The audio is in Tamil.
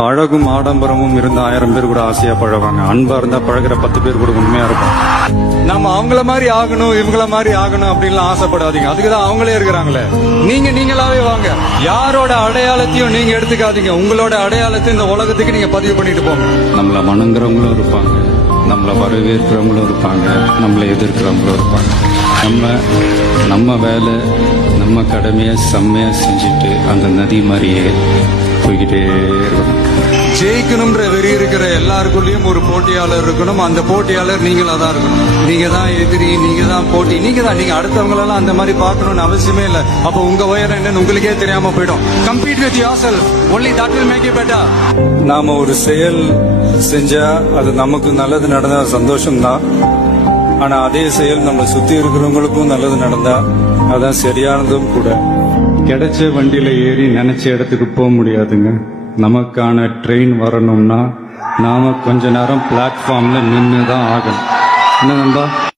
அழகும் ஆடம்பரமும் இருந்த 1000 பேர் கூட ஆசையா பழவாங்க. அன்பா இருந்தா பழகிற 10 பேர் கூட உண்மையா இருக்கும். நம்ம அவங்கள மாதிரி ஆகணும் இவங்கள மாதிரி ஆகணும் அப்படின்லாம் ஆசைப்படாதீங்க. அதுக்குதான் அவங்களே இருக்கிறாங்களே. நீங்களாவே வாங்க. யாரோட அடையாளத்தையும் நீங்க எடுத்துக்காதீங்க. உங்களோட அடையாளத்தை இந்த உலகத்துக்கு நீங்க பதிவு பண்ணிட்டு போங்க. நம்மள வணங்குறவங்களும் இருப்பாங்க, நம்மள வரவேற்கிறவங்களும் இருப்பாங்க, நம்மளை எதிர்க்கிறவங்களும் இருப்பாங்க. நம்ம வேலை நம்ம கடமையை செம்மையா செஞ்சுட்டு அந்த நதி மாதிரியே போய்கிட்டே இருக்கணும். ஜெயிக்கணும்ன்ற வெறி இருக்கிற எல்லாருக்குள்ளயும் ஒரு போட்டியாளர் இருக்கணும். அந்த போட்டியாளர் நீங்களா தான் இருக்கணும். நீங்க தான் எதிரி, நீங்க தான் போட்டி, நீங்க அடுத்தவங்களெல்லாம் அந்த மாதிரி பார்க்கணும்னு அவசியமே இல்லை. அப்போ உங்க உயரம் என்னன்னு உங்களுக்கே தெரியாம போயிடும். Compete with yourself, only that will make you better. நாம ஒரு செயல் செஞ்சா அது நமக்கு நல்லது நடந்தா சந்தோஷம்தான். ஆனா அதே செயல் நம்ம சுத்தி இருக்கிறவங்களுக்கும் நல்லது நடந்தா அதான் சரியானதும் கூட. கிடைச்ச வண்டியில ஏறி நினைச்ச இடத்துக்கு போக முடியாதுங்க. நமக்கான ட்ரெயின் வரணும்னா நாம கொஞ்ச நேரம் பிளாட்ஃபார்ம்ல நின்று தான் ஆகணும். என்ன நண்பா?